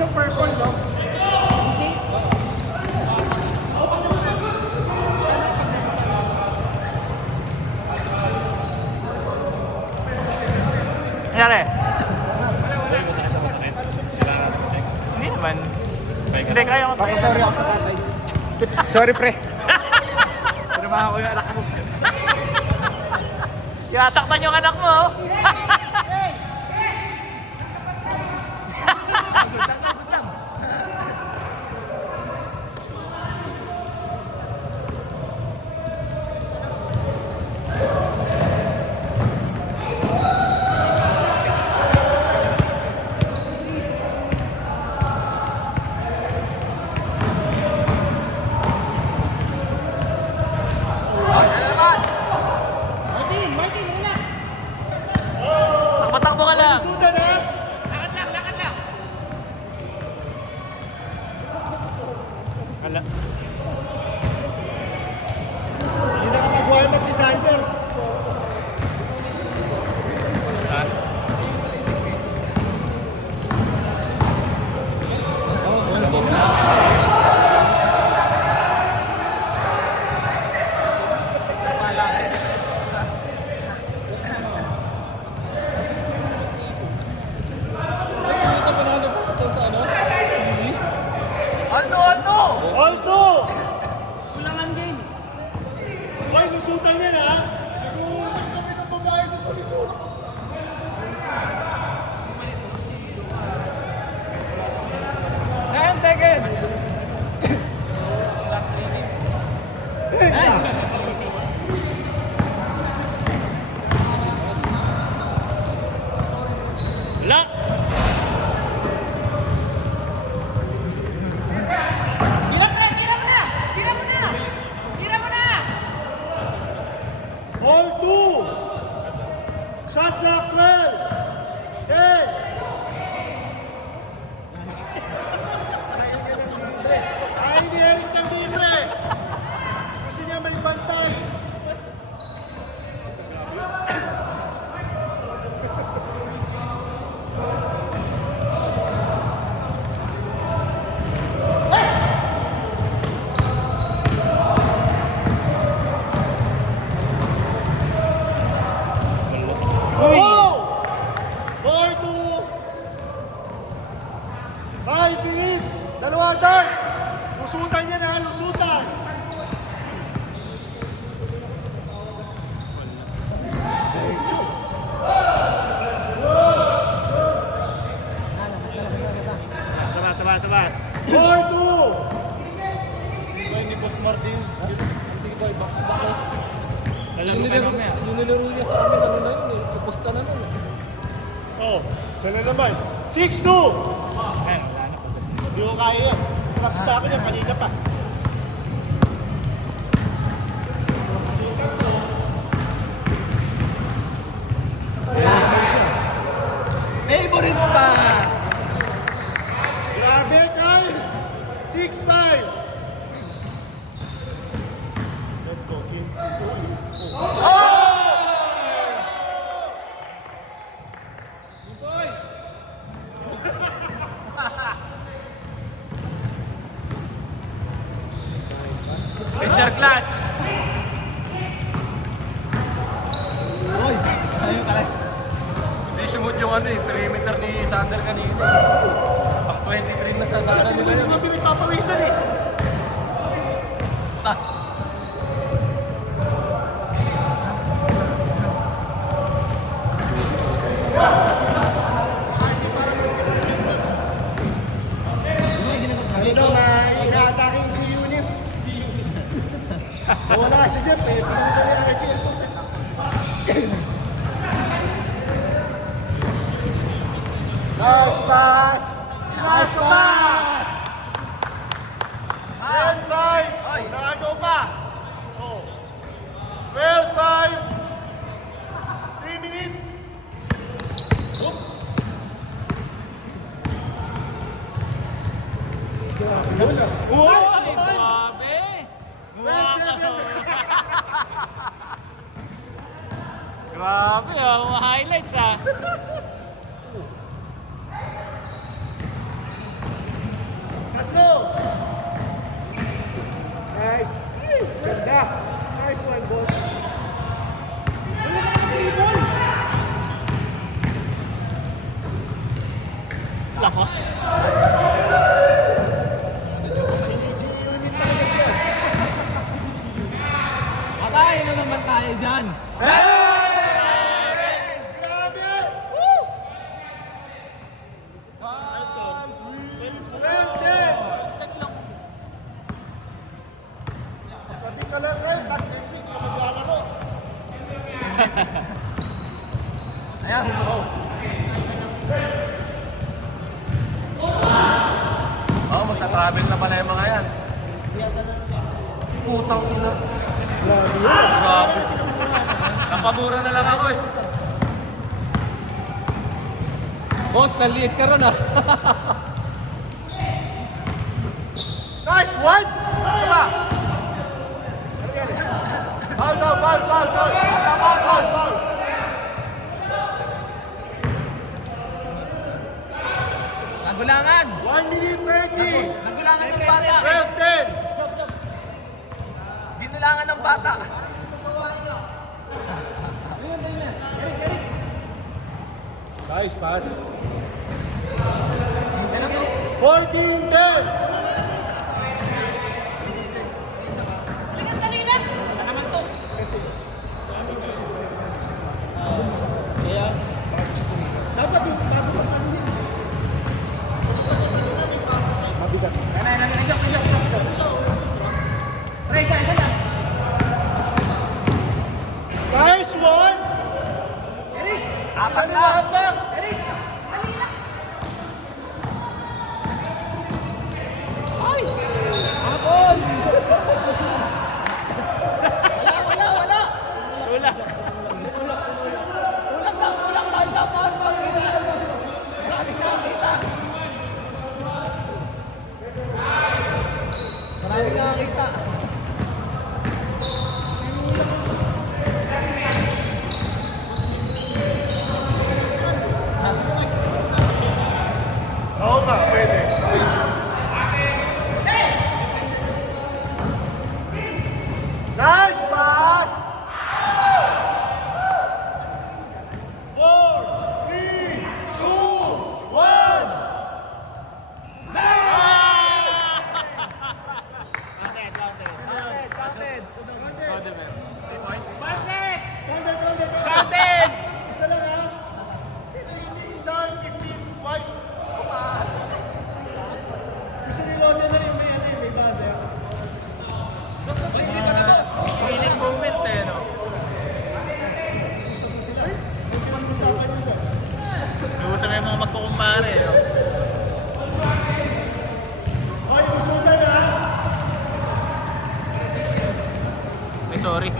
isang purple, no? Hindi. Nangyari? Hindi naman. Hindi, kaya ko. Baka sorry ako sa tatay. Sorry, pre. Tinamahan ko yung anak mo. Yasaktan yung anak mo. Martin, relax. Takbo ka lang. Sudan, ha? Lakad lang. Hala. Hindi na ka mag-warm up si Sander. Aldo! Kulangan game. Hoy, lusutan yan, ha? Nag-uusap kami ng babae doon sa lusut. Wala. All two! Shot clock 12! 10! Ay, ni Eric ng libre! Gusto niya may bantay! Oh! 4 to 5 minutes! Dalawa dart! Lusutan yan, ha? Lusutan! Sabas. 4 to Ni Boss Martin, hindi ba ibang bakit? Alam mo kayo mamaya. Yung nilaro niya sa amin, ano na yun eh, tapos ka na nun eh. Oh, siya na naman. 6-2! Ayan, wala na. Hindi ko kaya yan. Collapse na ako yan, kanina pa. Favorite mo ba? Grabe, Kyle! 6-5! Let's go, Kim. Mr. Clutch. Hindi sumot yung ano eh, perimeter ni Sander kanina. Pang 23 na sana Hindi nila mo yun. yung pinagpapawisan eh. Dito, ina-attacking si Unip. Wala si Jeff eh, pinagdala niya kasi nice pass! Nice pass! 10-5! Nakagaw pa! Oh. 12-5! 3 minutes! Uy, grabe. Grabe, mga highlights ah. Tatlo. Nice. Ganda. Nice one, boss. Wala ka ng table. Lakos. Unit talaga siya. Patay na naman tayo dyan. Grabe! Sabi ka lang eh, tapos next week, hindi ka maglalaro. Ayan, humuro. Oo, magta-travel na pala yung mga yan. Putang ina. Grabe. Napabura na lang ako eh. Boss, naliit ka ron ah. Nice one! Sama! Foul daw, foul, foul, foul! Foul, foul! Nagulangan. 1 minute 30! Nagulangan ng bata. 12-10! Dinulangan ng bata. Nice pass. 14-10! Dapat yung bago pa saluhin. Mabigat. Nice one! Apat na. Lahat ba? Ay! Hapon! Wala. Wala. Ulang na. Dapat. Maraming nakakita. Maraming nakakita. Oo nga, pwede. Nice pass! 4, 3, 2, 1! Counted. Counted! Isa lang ha? 16 down, 15 white. Gusto ni Lotte na yung may buzzer. Winning moments eh, no? Usap na sila. May pinag-usapan nyo ba? Iusan na yung mga magkukumpare, no? Ay, usutan ha? Ay, sorry.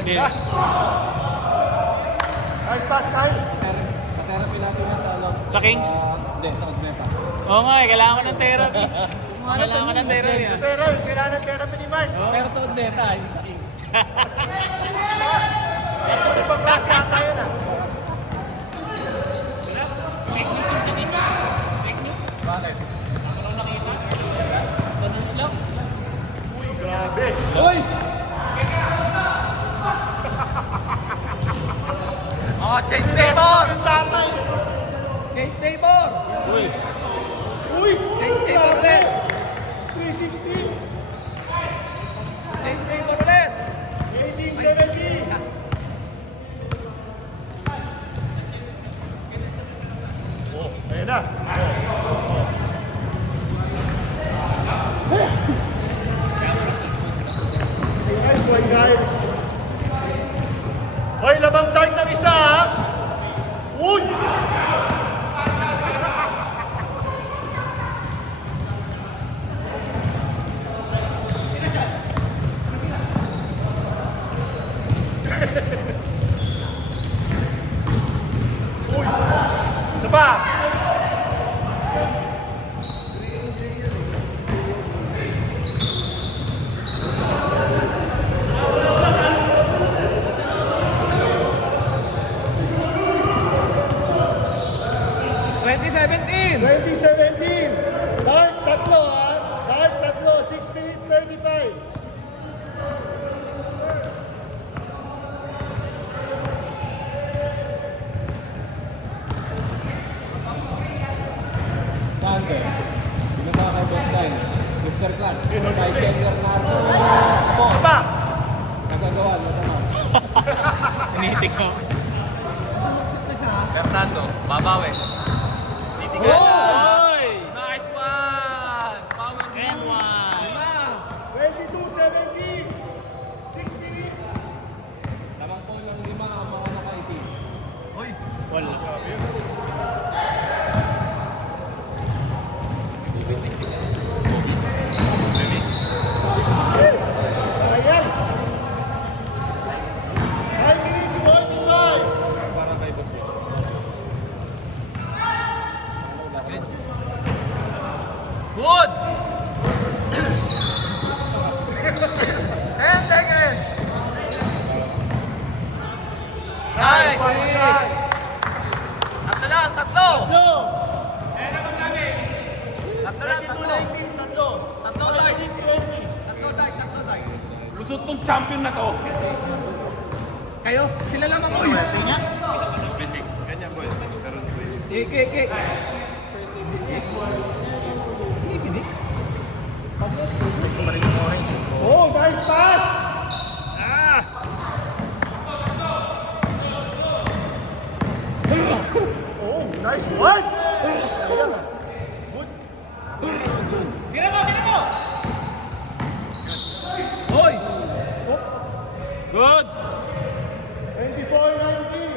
Sige. Nice pass, Kyle. Therapy natin na sa ano. Sa Kings? Hindi, sa Agneta. Oo nga eh, kailangan ko ng therapy. Kailangan ko ng therapy. Sa Zero, kailangan ng therapy ni Mark. Pero sa Agneta, hindi sa Kings. Ibang klase ata yun ah. Bakit? Sa news lang. Uy, grabe. Uy! Oh, change Yes, table! yung tatay. Change table! Uy, Change table ulit! 360. Change table ulit! 1870. Oh, ayun na. Nice one, guy. Hoy, labang dart ng isa ha. Masterclass. Kay Ken Bernardo. Tapos, Apa! nagagawa mo naman. Tinitik ko. Fernando, babawi. Oy! Nice one! Power M1. 22-17. 6 minutes. Lamang po ng 5 ang mga nakaitim. Wala. Ayan. 5 minutes 45. Good! 10 seconds! Nice, one shot. Tatlo lang, tatlo! Tatlo. Tatlo lang, tatlo! 22-19, tatlo. Tatlo, 5 Dark. minutes 20. Tatlo, Dark, tatlo, Dark. Lusot tong champion na to. Kayo, sila lamang oy! Tingnan. B6. Ganyan boy. Pero Ik. Oh, nice pass. Oh, nice one. Ayan ah. Good. Hoy! Good. 24-19.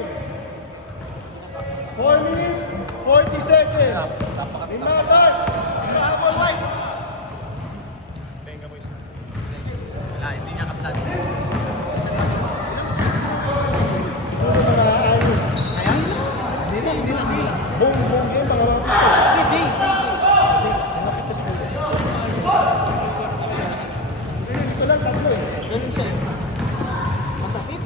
4 minutes, 40 seconds. Another. Habol white. Benga boys. Wala, hindi niya kaplan. Boom, boom game. Pangalawang Ito lang, tatlo eh. Ganun siya. Masakit.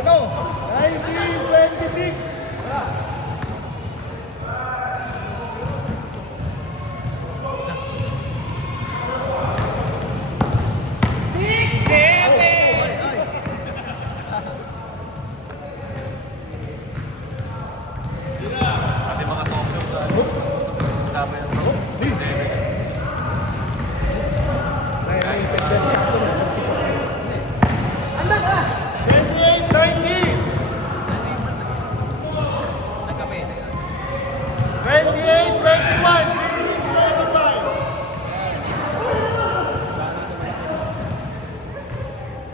Ito! 19-26. pati mga talk show sa sabi ng mga 28-19. Nagkape, sige. 28-21. 3 minutes 35.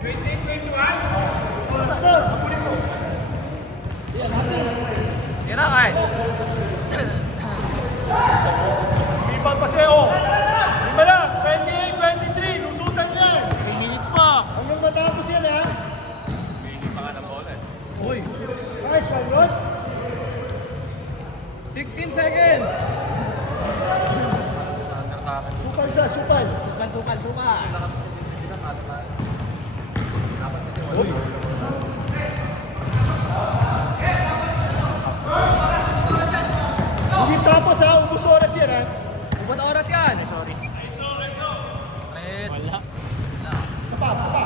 28-21. Oras na. Kapulin mo. Tira, Kyle! Liban pa siya. Oh. Lima lang. 28-23. Lusutan yan. 3 minutes pa. Hanggang matapos yan ha. hindi pa nga ng bola eh. Hoy! Nice one, Rod. 16 seconds! Under sa akin. Supal siya, supal. Tukal! Hindi tapos ha. Ubus oras yan ha. Ubat oras yan! Sorry. Tres. Wala. Sapa.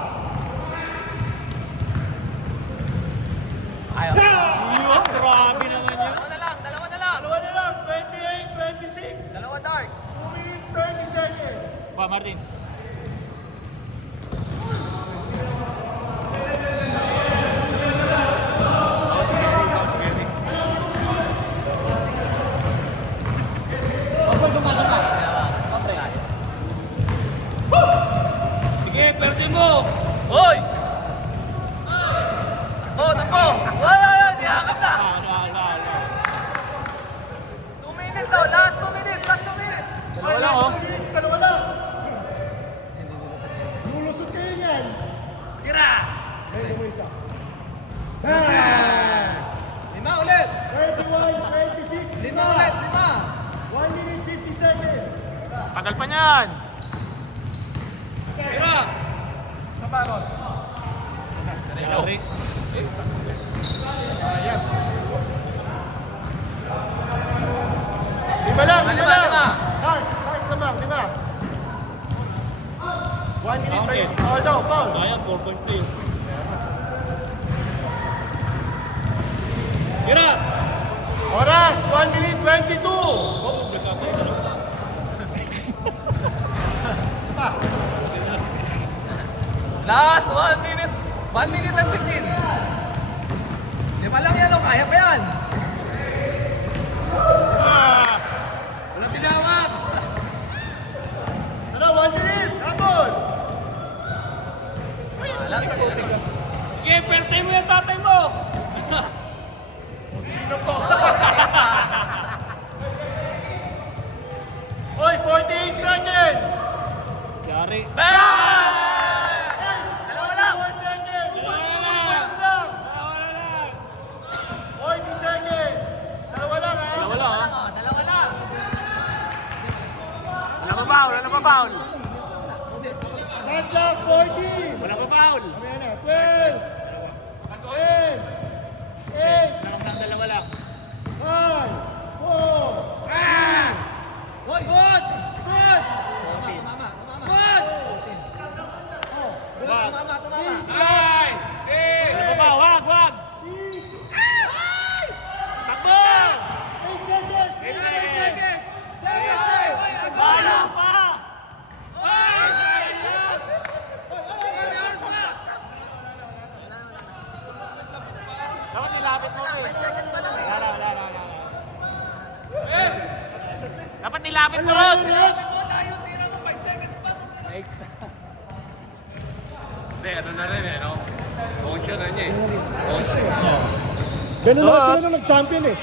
Ayaw. Yun, grabe naman yun. Dalawa na lang! Dalawa na lang. 28-26. Dalawa, Dark! 2 minutes 30 seconds. Pa, Martin. Sige, persin mo. Hoy! Takbo! Wala! Niyakap na! Ala. 2 minutes daw! Last 2 minutes! Last 2 minutes! Ay, lang, last oh. 2 minutes. Dalawa lang. Lulusot kayo niyan. Tira! Ayun mo isa. 5 ulit! 31-26. 5 ulit! 1 minute 50 seconds. Tagal pa niyan. Tira! Sa baron. Sorry. Ayan. Lima lang. Lima. Dark naman. 1 minute. Okay. Foul daw, foul. Kaya, 4.3. Tira! Oras, 1 1 minute 22. Last 1 minute. 1 minute and 15. Lima lang yan, oh. Kaya pa yan. Walang tinawag. Ano, 1 minute. Hapon. Okay, first time mo yung tatay mo! Hindi na po. Oy, 48 seconds. Yari. Dalawa lang. 4 seconds. Dalawa lang. Fast lang. Wala lang! 40 seconds. Dalawa lang, ha? Wala ha? Dalawa lang. Wala pa foul! Wala pa foul! Shot clock, 40. Wala pa foul! Mamaya na, 12. 10. 8. Dalawa lang. 5. 4. Good, good. Good. Good. Wag! Tumama, tumama. Ay! Wala pa foul! Wag! Wag! Takbo! 8 seconds. 8 seconds! Seconds. Wala pa! Dapat nilapit mo eh. Wala. Dapat nilapit mo ron! Hindi, ano na rin eh, no? Motion na niya eh. Ganun naman sila nung nag-champion eh.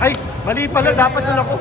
Ay, mali pala. Dapat doon ako.